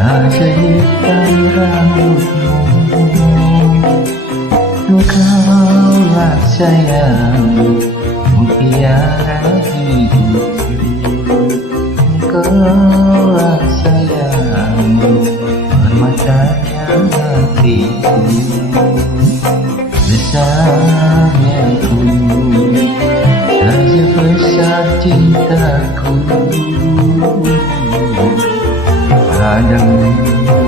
hitam rambutmu, engkaulah sayang mutiara hidupku, engkaulah sayang permatanya hatiku, besarnya ku saja besar cintaku padamu.